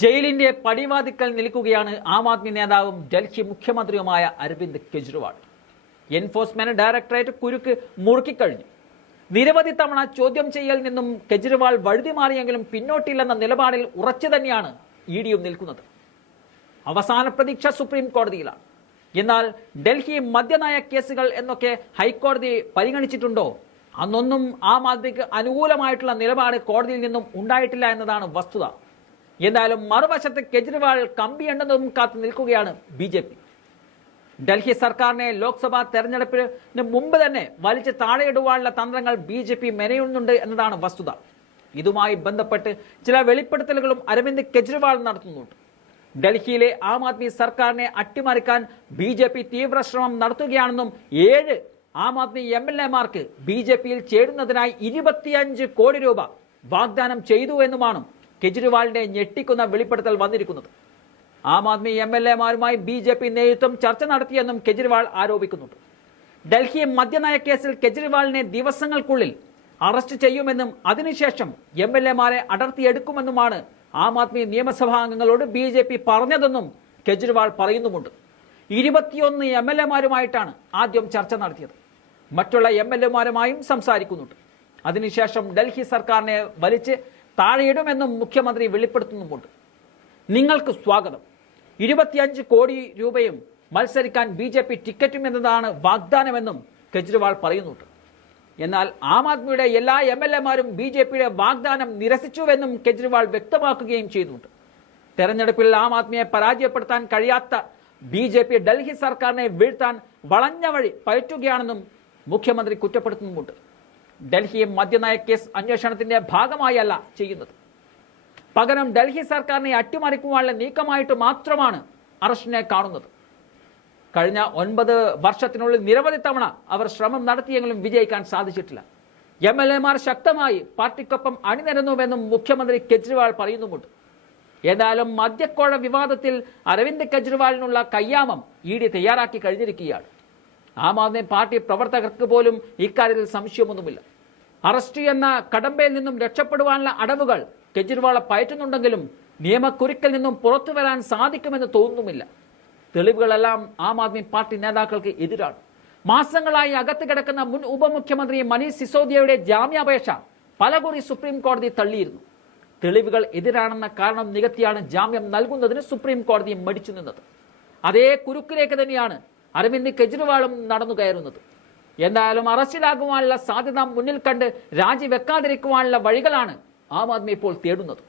ജയിലിന്റെ പടിവാതിക്കൽ നിൽക്കുകയാണ് ആം ആദ്മി നേതാവും ഡൽഹി മുഖ്യമന്ത്രിയുമായ അരവിന്ദ് കെജ്രിവാൾ. എൻഫോഴ്സ്മെന്റ് ഡയറക്ടറേറ്റ് കുരുക്ക് മുറുക്കിക്കഴിഞ്ഞു. നിരവധി തവണ ചോദ്യം ചെയ്യൽ നിന്നും കെജ്രിവാൾ വഴുതി മാറിയെങ്കിലും പിന്നോട്ടില്ലെന്ന നിലപാടിൽ ഉറച്ചു തന്നെയാണ് ഇഡിയും നിൽക്കുന്നത്. അവസാന പ്രതീക്ഷ സുപ്രീം കോടതിയിലാണ്. എന്നാൽ ഡൽഹി മദ്യനയ കേസുകൾ എന്നൊക്കെ ഹൈക്കോടതി പരിഗണിച്ചിട്ടുണ്ടോ? അന്നൊന്നും ആം ആദ്മിക്ക് അനുകൂലമായിട്ടുള്ള നിലപാട് കോടതിയിൽ നിന്നും ഉണ്ടായിട്ടില്ല എന്നതാണ് വസ്തുത. എന്തായാലും മറുവശത്ത് കെജ്രിവാൾ കമ്പി എണ്ണതും കാത്തു നിൽക്കുകയാണ് BJP. ഡൽഹി സർക്കാരിനെ ലോക്സഭാ തെരഞ്ഞെടുപ്പിന് മുമ്പ് തന്നെ വലിച്ച് താഴെയിടുവാനുള്ള തന്ത്രങ്ങൾ BJP മെനയുന്നുണ്ട് എന്നതാണ് വസ്തുത. ഇതുമായി ബന്ധപ്പെട്ട് ചില വെളിപ്പെടുത്തലുകളും അരവിന്ദ് കെജ്രിവാൾ നടത്തുന്നുണ്ട്. ഡൽഹിയിലെ ആം ആദ്മി സർക്കാരിനെ അട്ടിമറിക്കാൻ BJP തീവ്ര ശ്രമം നടത്തുകയാണെന്നും 7 ആം ആദ്മി MLA-മാർക്ക് BJP-യിൽ ചേരുന്നതിനായി 25 കോടി രൂപ വാഗ്ദാനം ചെയ്തു എന്നുമാണ് കെജ്രിവാളിന്റെ ഞെട്ടിക്കുന്ന വെളിപ്പെടുത്തൽ വന്നിരിക്കുന്നത്. ആം ആദ്മി MLA-മാരുമായി BJP നേതൃത്വം ചർച്ച നടത്തിയെന്നും കെജ്രിവാൾ ആരോപിക്കുന്നുണ്ട്. ഡൽഹി മദ്യനയ കേസിൽ കെജ്രിവാളിനെ ദിവസങ്ങൾക്കുള്ളിൽ അറസ്റ്റ് ചെയ്യുമെന്നും അതിനുശേഷം MLA-മാരെ അടർത്തിയെടുക്കുമെന്നുമാണ് ആം ആദ്മി നിയമസഭാ അംഗങ്ങളോട് BJP പറഞ്ഞതെന്നും കെജ്രിവാൾ പറയുന്നുമുണ്ട്. 21 MLA-മാരുമായിട്ടാണ് ആദ്യം ചർച്ച നടത്തിയത്. മറ്റുള്ള MLA-മാരുമായും സംസാരിക്കുന്നുണ്ട്. അതിനുശേഷം ഡൽഹി സർക്കാരിനെ വലിച്ച് താഴെയിടുമെന്നും മുഖ്യമന്ത്രി വെളിപ്പെടുത്തുന്നുമുണ്ട്. നിങ്ങൾക്ക് സ്വാഗതം, 25 കോടി രൂപയും മത്സരിക്കാൻ BJP ടിക്കറ്റും എന്നതാണ് വാഗ്ദാനമെന്നും കെജ്രിവാൾ പറയുന്നുണ്ട്. എന്നാൽ ആം ആദ്മിയുടെ എല്ലാ MLA-മാരും BJP-യുടെ വാഗ്ദാനം നിരസിച്ചുവെന്നും കെജ്രിവാൾ വ്യക്തമാക്കുകയും ചെയ്യുന്നുണ്ട്. തെരഞ്ഞെടുപ്പിൽ ആം ആദ്മിയെ പരാജയപ്പെടുത്താൻ കഴിയാത്ത BJP ഡൽഹി സർക്കാരിനെ വീഴ്ത്താൻ വളഞ്ഞ വഴി പയറ്റുകയാണെന്നും മുഖ്യമന്ത്രി കുറ്റപ്പെടുത്തുന്നുമുണ്ട്. ഡൽഹി മദ്യനയ കേസ് അന്വേഷണത്തിന്റെ ഭാഗമായല്ല ചെയ്യുന്നത്. പകരം ഡൽഹി സർക്കാരിനെ അട്ടിമറിക്കുവാനുള്ള നീക്കമായിട്ട് മാത്രമാണ് അറസ്റ്റിനെ കാണുന്നത്. കഴിഞ്ഞ 9 വർഷത്തിനുള്ളിൽ നിരവധി തവണ അവർ ശ്രമം നടത്തിയെങ്കിലും വിജയിക്കാൻ സാധിച്ചിട്ടില്ല. MLA-മാർ ശക്തമായി പാർട്ടിക്കൊപ്പം അണിനിരന്നുവെന്നും മുഖ്യമന്ത്രി കെജ്രിവാൾ പറയുന്നുമുണ്ട്. ഏതായാലും മദ്യക്കോഴ വിവാദത്തിൽ അരവിന്ദ് കെജ്രിവാളിനുള്ള കയ്യാമം ED തയ്യാറാക്കി കഴിഞ്ഞിരിക്കുകയാണ്. ആം ആദ്മി പാർട്ടി പ്രവർത്തകർക്ക് പോലും ഇക്കാര്യത്തിൽ സംശയമൊന്നുമില്ല. അറസ്റ്റ് എന്ന കടമ്പയിൽ നിന്നും രക്ഷപ്പെടുവാനുള്ള അടവുകൾ കെജ്രിവാളെ പയറ്റുന്നുണ്ടെങ്കിലും നിയമക്കുരുക്കിൽ നിന്നും പുറത്തു വരാൻ സാധിക്കുമെന്ന് തോന്നുന്നുമില്ല. തെളിവുകളെല്ലാം ആം ആദ്മി പാർട്ടി നേതാക്കൾക്ക് എതിരാണ്. മാസങ്ങളായി അകത്ത് കിടക്കുന്ന മുൻ ഉപമുഖ്യമന്ത്രി മനീഷ് സിസോദിയയുടെ ജാമ്യാപേക്ഷ പലകുറി സുപ്രീം കോടതി തള്ളിയിരുന്നു. തെളിവുകൾ എതിരാണെന്ന കാരണം നികത്തിയാണ് ജാമ്യം നൽകുന്നതിന് സുപ്രീം കോടതി മടിച്ചു നിന്നത്. അതേ കുരുക്കിലേക്ക് തന്നെയാണ് അരവിന്ദ് കെജ്രിവാളും നടന്നു കയറുന്നത്. എന്തായാലും അറസ്റ്റിലാകുവാനുള്ള സാധ്യത മുന്നിൽ കണ്ട് രാജിവെക്കാതിരിക്കുവാനുള്ള വഴികളാണ് ആം ആദ്മി ഇപ്പോൾ തേടുന്നത്.